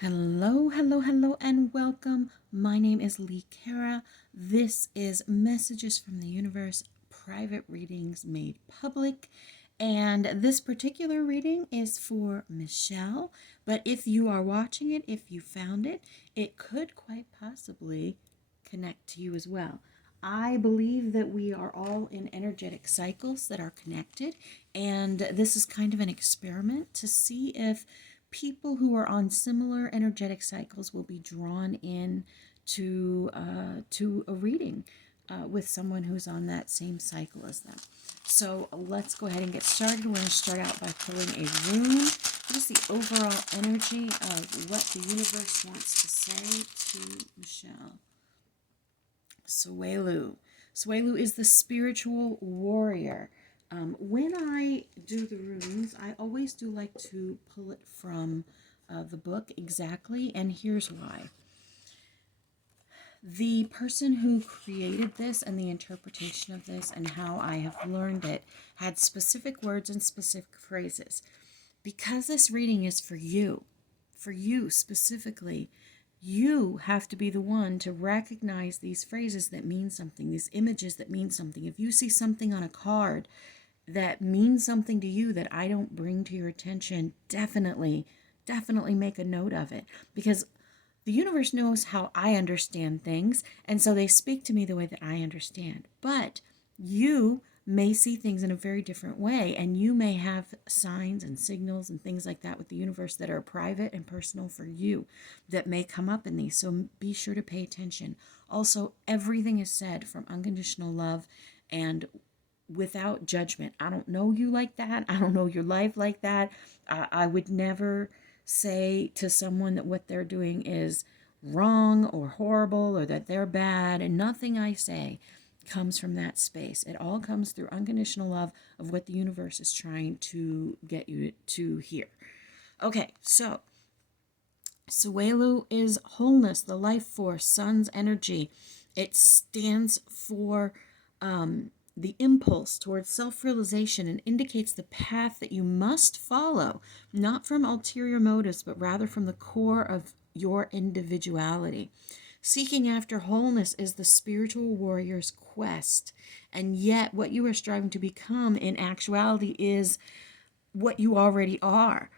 Hello, hello, hello, and welcome. My name is Lee Kara. This is Messages from the Universe, private readings made public. And this particular reading is for Michelle. But if you are watching it, if you found it, it could quite possibly connect to you as well. I believe that we are all in energetic cycles that are connected, and this is kind of an experiment to see if people who are on similar energetic cycles will be drawn in to a reading with someone who's on that same cycle as them. So let's go ahead and get started. We're going to start out by pulling a rune. What is the overall energy of what the universe wants to say to Michelle? Suelu. Suelu is the spiritual warrior. When I do the runes, I always do like to pull it from the book exactly, and here's why. The person who created this and the interpretation of this and how I have learned it had specific words and specific phrases. Because this reading is for you specifically, you have to be the one to recognize these phrases that mean something, these images that mean something. If you see something on a card that means something to you that I don't bring to your attention, definitely make a note of it, because the universe knows how I understand things, and so they speak to me the way that I understand. But you may see things in a very different way, and you may have signs and signals and things like that with the universe that are private and personal for you that may come up in these. So be sure to pay attention. Also, everything is said from unconditional love and without judgment. I don't know you like that. I don't know your life like that. I would never say to someone that what they're doing is wrong or horrible or that they're bad, and nothing I say comes from that space. It all comes through unconditional love of what the universe is trying to get you to hear. Okay, so Suelu is wholeness, the life force, sun's energy. It stands for the impulse towards self-realization and indicates the path that you must follow, not from ulterior motives, but rather from the core of your individuality. Seeking after wholeness is the spiritual warrior's quest, and yet what you are striving to become in actuality is what you already are.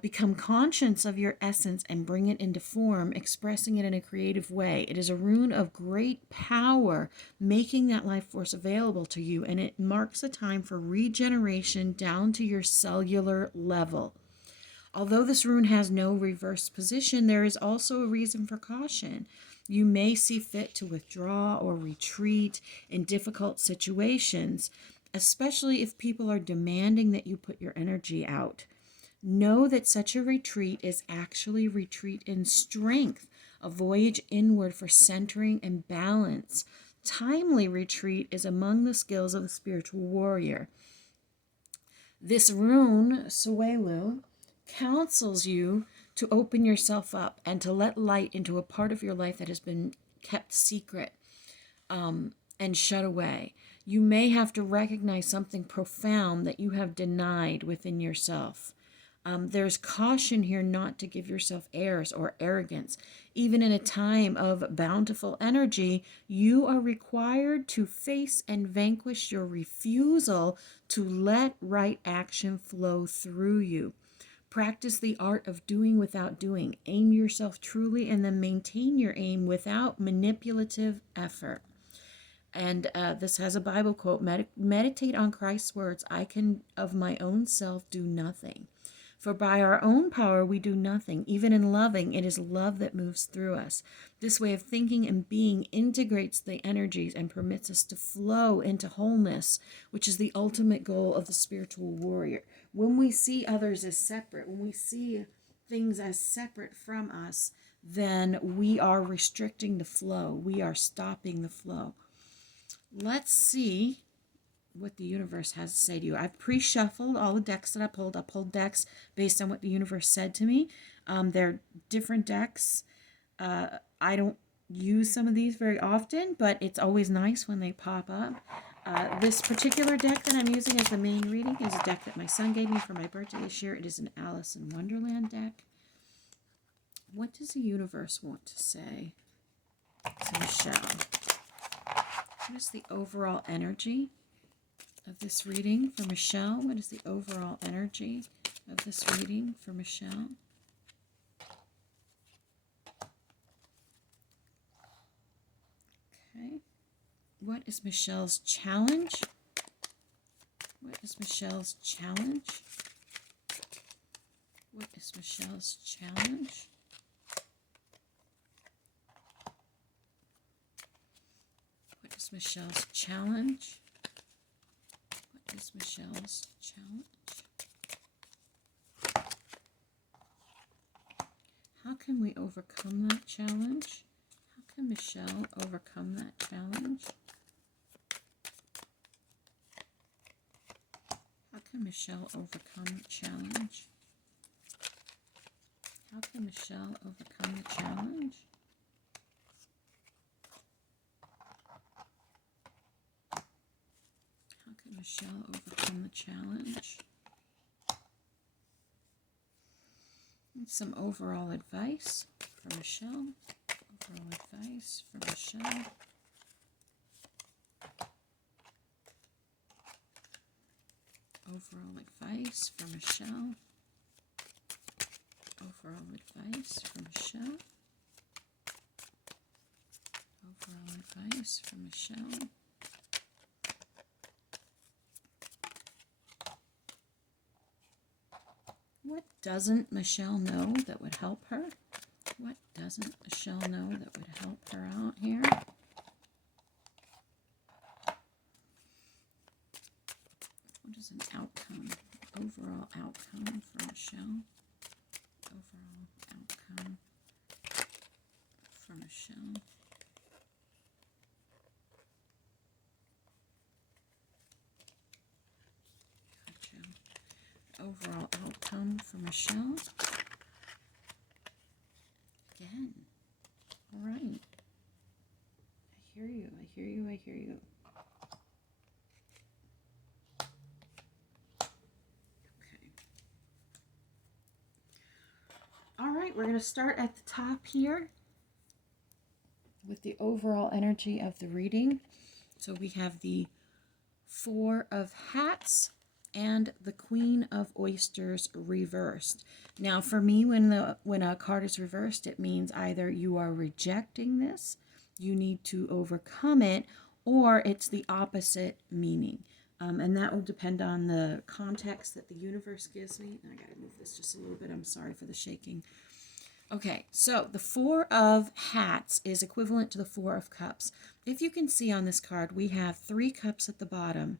Become conscious of your essence and bring it into form, expressing it in a creative way. It is a rune of great power, making that life force available to you, and it marks a time for regeneration down to your cellular level. Although this rune has no reverse position, there is also a reason for caution. You may see fit to withdraw or retreat in difficult situations, especially if people are demanding that you put your energy out. Know that such a retreat is actually retreat in strength, a voyage inward for centering and balance. Timely retreat is among the skills of the spiritual warrior. This rune, Suelu, counsels you to open yourself up and to let light into a part of your life that has been kept secret and shut away. You may have to recognize something profound that you have denied within yourself. There's caution here not to give yourself airs or arrogance. Even in a time of bountiful energy, you are required to face and vanquish your refusal to let right action flow through you. Practice the art of doing without doing. Aim yourself truly and then maintain your aim without manipulative effort. And this has a Bible quote: meditate on Christ's words, I can of my own self do nothing. For by our own power we do nothing. Even in loving, it is love that moves through us. This way of thinking and being integrates the energies and permits us to flow into wholeness, which is the ultimate goal of the spiritual warrior. When we see others as separate, when we see things as separate from us, then we are restricting the flow. We are stopping the flow. Let's see what the universe has to say to you. I've pre-shuffled all the decks that I pulled. I pulled decks based on what the universe said to me. They're different decks. I don't use some of these very often, but it's always nice when they pop up. This particular deck that I'm using as the main reading is a deck that my son gave me for my birthday this year. It is an Alice in Wonderland deck. What does the universe want to say to Michelle? What is the overall energy of this reading for Michelle? What is the overall energy of this reading for Michelle? Okay. What is Michelle's challenge? What is Michelle's challenge? What is Michelle's challenge? What is Michelle's challenge? What is Michelle's challenge? How can we overcome that challenge? How can Michelle overcome that challenge? How can Michelle overcome the challenge? How can Michelle overcome the challenge? How can Michelle overcome the challenge? And some overall advice for Michelle. Overall advice for Michelle. Overall advice for Michelle. Overall advice for Michelle. Overall advice for Michelle. What doesn't Michelle know that would help her? What doesn't Michelle know that would help her out here? What is an outcome? Overall outcome for Michelle. Overall outcome for Michelle. Gotcha. Overall outcome for Michelle. Again. All right. I hear you. I hear you. I hear you. All right, we're going to start at the top here with the overall energy of the reading. So we have the Four of Hats and the Queen of Oysters reversed. Now, for me, when a card is reversed, it means either you are rejecting this, you need to overcome it, or it's the opposite meaning. And that will depend on the context that the universe gives me. And I got to move this just a little bit. I'm sorry for the shaking. Okay, so the Four of Hats is equivalent to the Four of Cups. If you can see on this card, we have 3 cups at the bottom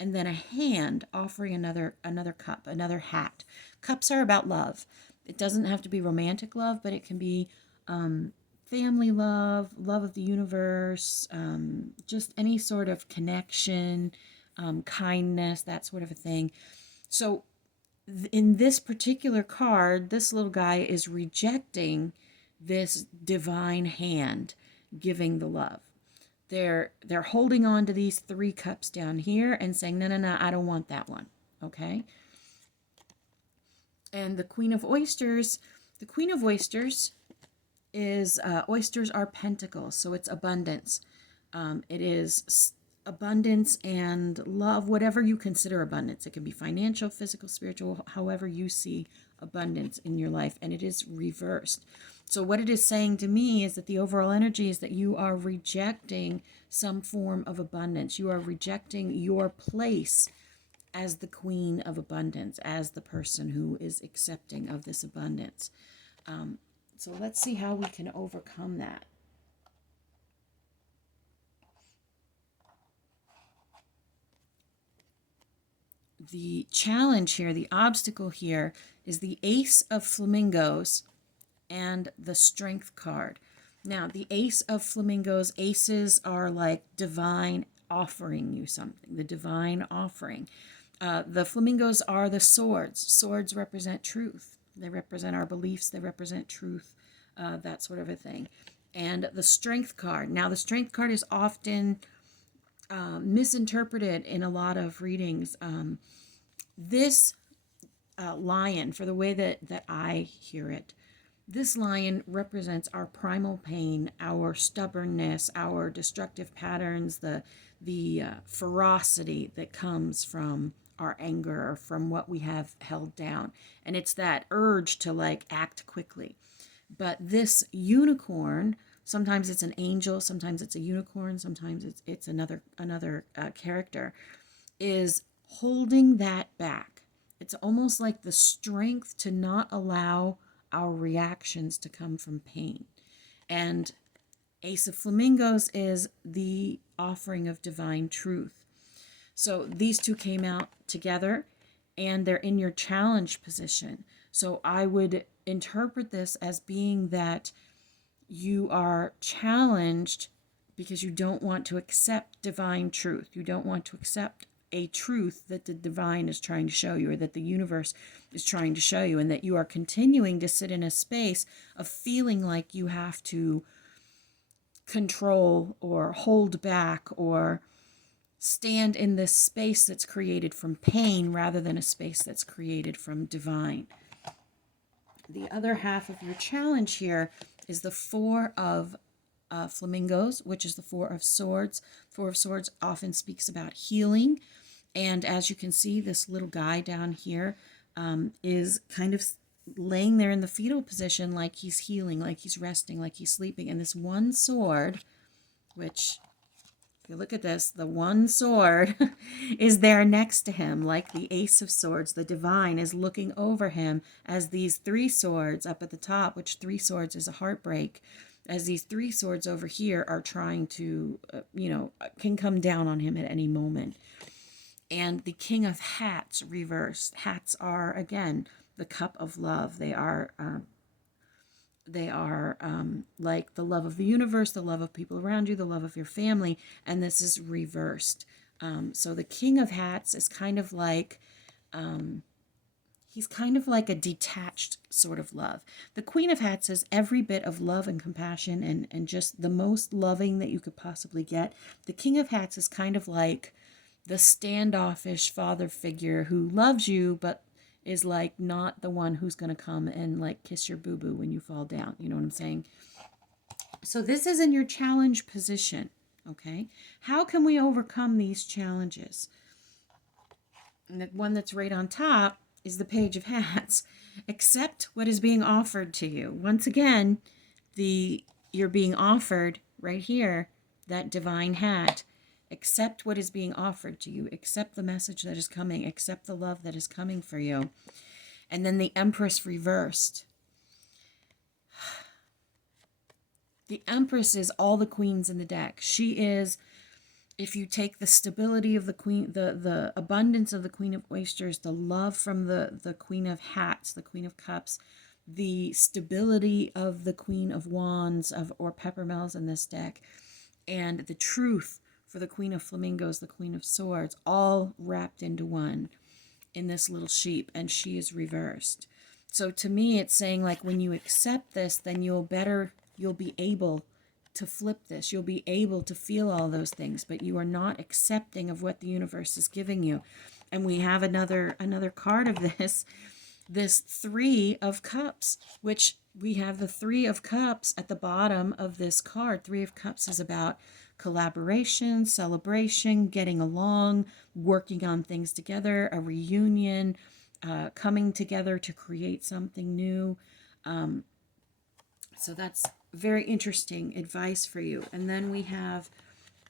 and then a hand offering another cup, another hat. Cups are about love. It doesn't have to be romantic love, but it can be family love, love of the universe, just any sort of connection, kindness, that sort of a thing. So in this particular card, this little guy is rejecting this divine hand giving the love. They're holding on to these 3 cups down here and saying, no, I don't want that one. Okay? And the Queen of Oysters is, oysters are pentacles, so it's abundance. It is abundance and love, whatever you consider abundance. It can be financial, physical, spiritual, however you see abundance in your life, and it is reversed. So what it is saying to me is that the overall energy is that you are rejecting some form of abundance. You are rejecting your place as the queen of abundance, as the person who is accepting of this abundance. So let's see how we can overcome that. The challenge here, the obstacle here, is the Ace of Flamingos and the Strength card. Now, the Ace of Flamingos, aces are like divine offering you something, the divine offering. The flamingos are the swords. Swords represent truth. They represent our beliefs. They represent truth, that sort of a thing. And the Strength card. Now, the Strength card is often misinterpreted in a lot of readings. This lion, for the way that I hear it, This lion represents our primal pain, our stubbornness, our destructive patterns, the ferocity that comes from our anger or from what we have held down. And it's that urge to like act quickly. But this unicorn, sometimes it's an angel, sometimes it's a unicorn, sometimes it's another character, is holding that back. It's almost like the strength to not allow our reactions to come from pain. And Ace of Flamingos is the offering of divine truth. So these two came out together and they're in your challenge position. So I would interpret this as being that you are challenged because you don't want to accept divine truth. You don't want to accept a truth that the divine is trying to show you, or that the universe is trying to show you, and that you are continuing to sit in a space of feeling like you have to control or hold back or stand in this space that's created from pain rather than a space that's created from divine. The other half of your challenge here is the Four of Flamingos, which is the Four of Swords. Four of Swords often speaks about healing. And as you can see, this little guy down here is kind of laying there in the fetal position like he's healing, like he's resting, like he's sleeping. And this one sword, which, if you look at this, the one sword is there next to him, like the Ace of Swords. The divine is looking over him as these three swords up at the top, which three swords is a heartbreak, as these three swords over here are trying to, can come down on him at any moment. And the King of Hats reversed. Hats are, again, the cup of love. They are like the love of the universe, the love of people around you, the love of your family, and this is reversed. So the King of Hats is kind of like, he's kind of like a detached sort of love. The Queen of Hats is every bit of love and compassion and just the most loving that you could possibly get. The King of Hats is kind of like the standoffish father figure who loves you, but is like not the one who's going to come and like kiss your boo-boo when you fall down. You know what I'm saying? So this is in your challenge position, okay? How can we overcome these challenges? And the one that's right on top is the Page of Hats. Accept what is being offered to you. Once again, you're being offered right here, that divine hat. Accept what is being offered to you. Accept the message that is coming. Accept the love that is coming for you. And then the Empress reversed. The Empress is all the queens in the deck. She is, if you take the stability of the Queen, the abundance of the Queen of Oysters, the love from the Queen of Hats, the Queen of Cups, the stability of the Queen of Wands or Peppermills in this deck, and the truth for the Queen of Flamingos, the Queen of Swords, all wrapped into one in this little sheep, and she is reversed. So to me, it's saying like when you accept this, then you'll be able to flip this. You'll be able to feel all those things, but you are not accepting of what the universe is giving you. And we have another card of this Three of Cups, which we have the Three of Cups at the bottom of this card. Three of Cups is about collaboration, celebration, getting along, working on things together, a reunion, coming together to create something new. So that's very interesting advice for you. And then we have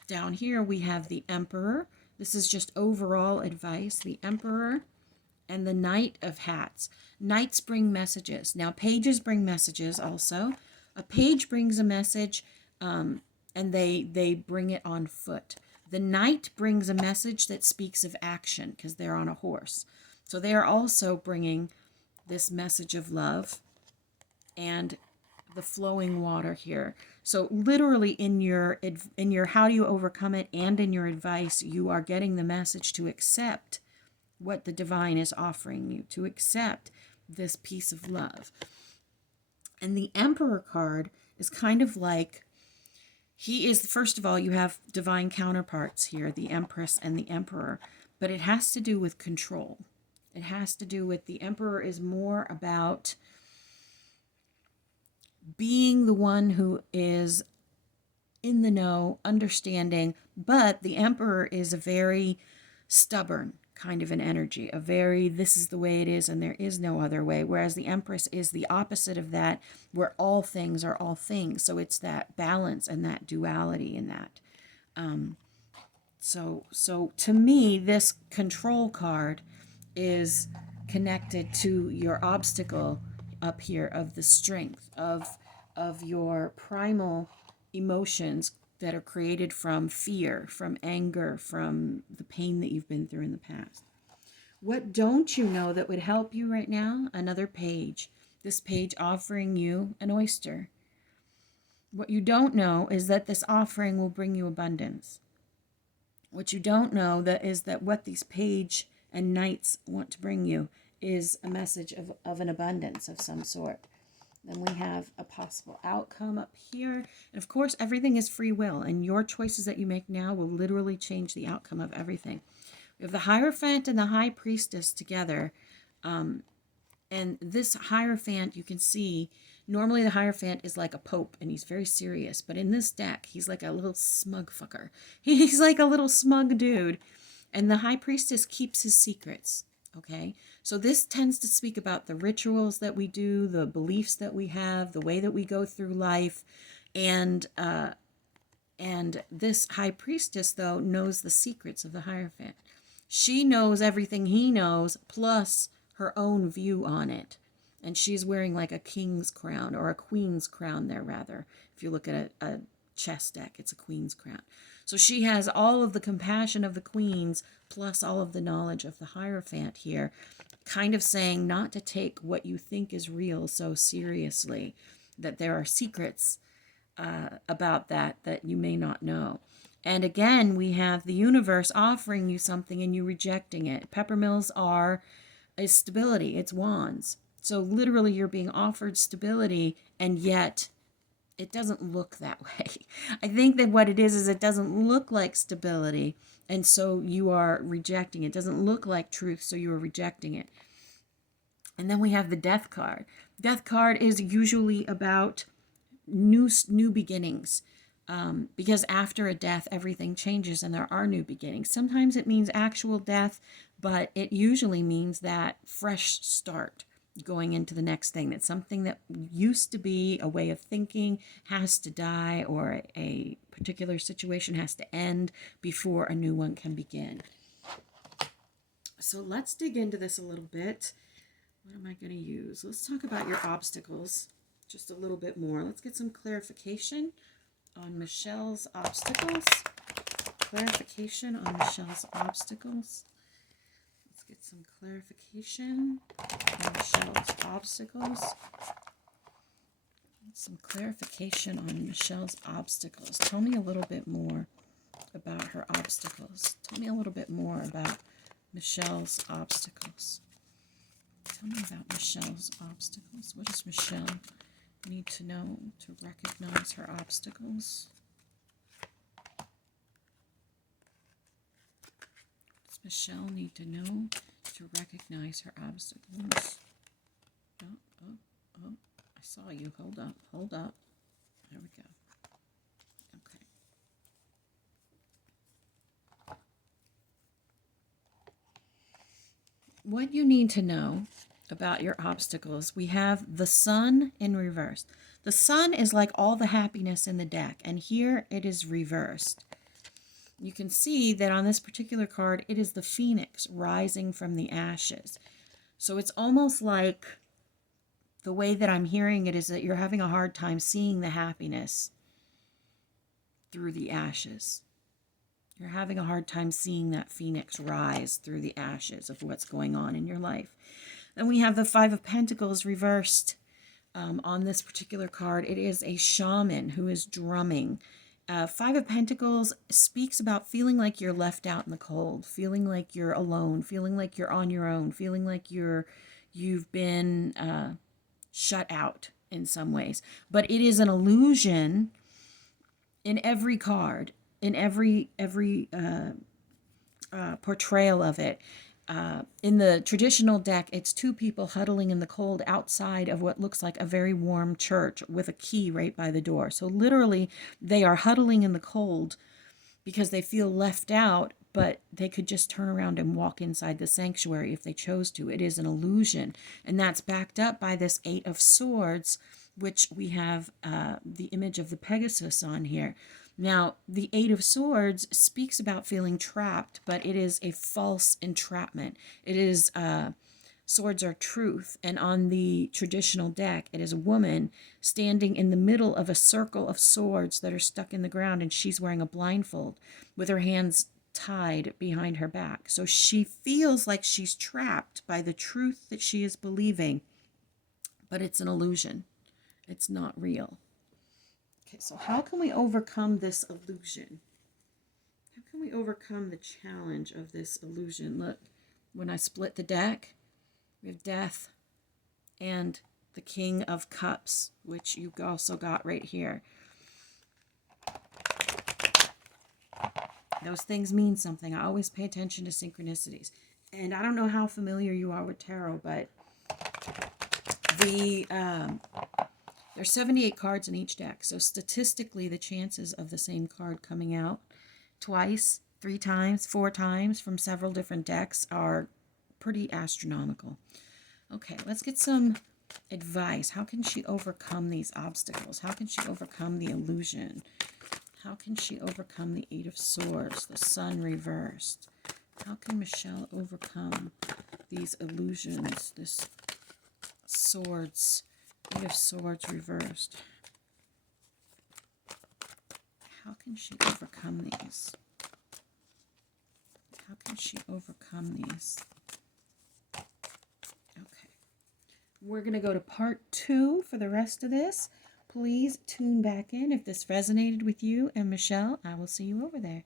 down here, we have the Emperor. This is just overall advice. The Emperor and the Knight of Hats. Knights bring messages. Now, pages bring messages also. A page brings a message, and they bring it on foot. The knight brings a message that speaks of action because they're on a horse. So they are also bringing this message of love and the flowing water here. So literally in your how do you overcome it and in your advice, you are getting the message to accept what the divine is offering you, to accept this piece of love. And the Emperor card is kind of like, he is, first of all, you have divine counterparts here, the Empress and the Emperor, but it has to do with control. It has to do with, the Emperor is more about being the one who is in the know, understanding, but the Emperor is a very stubborn kind of an energy, a very this is the way it is and there is no other way, whereas the Empress is the opposite of that, where all things are all things. So it's that balance and that duality in that. So to me, this control card is connected to your obstacle up here of the strength of your primal emotions that are created from fear, from anger, from the pain that you've been through in the past. What don't you know that would help you right now? Another page. This page offering you an oyster. What you don't know is that this offering will bring you abundance. What you don't know that is that what these page and knights want to bring you is a message of an abundance of some sort. Then we have a possible outcome up here. And of course, everything is free will, and your choices that you make now will literally change the outcome of everything. We have the Hierophant and the High Priestess together. And this Hierophant, you can see, normally the Hierophant is like a pope, and he's very serious. But in this deck, he's like a little smug fucker. He's like a little smug dude. And the High Priestess keeps his secrets. Okay, so this tends to speak about the rituals that we do, the beliefs that we have, the way that we go through life, and this High Priestess, though, knows the secrets of the Hierophant. She knows everything he knows, plus her own view on it, and she's wearing like a king's crown, or a queen's crown there, rather. If you look at a chess deck, it's a queen's crown. So she has all of the compassion of the queens plus all of the knowledge of the Hierophant here, kind of saying not to take what you think is real so seriously, that there are secrets about that you may not know. And again, we have the universe offering you something and you rejecting it. Peppermills is stability, it's wands. So literally you're being offered stability, and yet it doesn't look that way. I think that what it is it doesn't look like stability, and so you are rejecting it. It doesn't look like truth, so you are rejecting it. And then we have the Death card. Death card is usually about new beginnings, because after a death, everything changes and there are new beginnings. Sometimes it means actual death, but it usually means that fresh start, going into the next thing, that something that used to be a way of thinking has to die, or a particular situation has to end before a new one can begin. So let's dig into this a little bit. What am I going to use? Let's talk about your obstacles just a little bit more. Let's get some clarification on Michelle's obstacles. Clarification on Michelle's obstacles. Get some clarification on Michelle's obstacles. Some clarification on Michelle's obstacles. Tell me a little bit more about her obstacles. Tell me a little bit more about Michelle's obstacles. Tell me about Michelle's obstacles. What does Michelle need to know to recognize her obstacles? Michelle need to know to recognize her obstacles? Oh, I saw you. Hold up. There we go. Okay. What you need to know about your obstacles, we have the Sun in reverse. The Sun is like all the happiness in the deck, and here it is reversed. You can see that on this particular card, it is the phoenix rising from the ashes. So it's almost like, the way that I'm hearing it is that you're having a hard time seeing the happiness through the ashes. You're having a hard time seeing that phoenix rise through the ashes of what's going on in your life. Then we have the Five of Pentacles reversed on this particular card. It is a shaman who is drumming. Five of Pentacles speaks about feeling like you're left out in the cold, feeling like you're alone, feeling like you're on your own, feeling like you've been shut out in some ways. But it is an illusion in every card, in every portrayal of it. in the traditional deck, it's two people huddling in the cold outside of what looks like a very warm church with a key right by the door. So literally, they are huddling in the cold because they feel left out, but they could just turn around and walk inside the sanctuary if they chose to. It is an illusion. And that's backed up by this Eight of Swords, which we have the image of the Pegasus on here. Now, the Eight of Swords speaks about feeling trapped, but it is a false entrapment. It is, swords are truth. And on the traditional deck, it is a woman standing in the middle of a circle of swords that are stuck in the ground, and she's wearing a blindfold with her hands tied behind her back. So she feels like she's trapped by the truth that she is believing, but it's an illusion. It's not real. Okay, so how can we overcome this illusion? How can we overcome the challenge of this illusion? Look, when I split the deck, we have Death and the King of Cups, which you also got right here. Those things mean something. I always pay attention to synchronicities. And I don't know how familiar you are with tarot, but there's 78 cards in each deck. So statistically, the chances of the same card coming out twice, 3 times, 4 times from several different decks are pretty astronomical. Okay, let's get some advice. How can she overcome these obstacles? How can she overcome the illusion? How can she overcome the Eight of Swords, the Sun reversed? How can Michelle overcome these illusions, this Swords, Eight of Swords reversed? How can she overcome these? How can she overcome these? Okay. We're going to go to part 2 for the rest of this. Please tune back in if this resonated with you and Michelle. I will see you over there.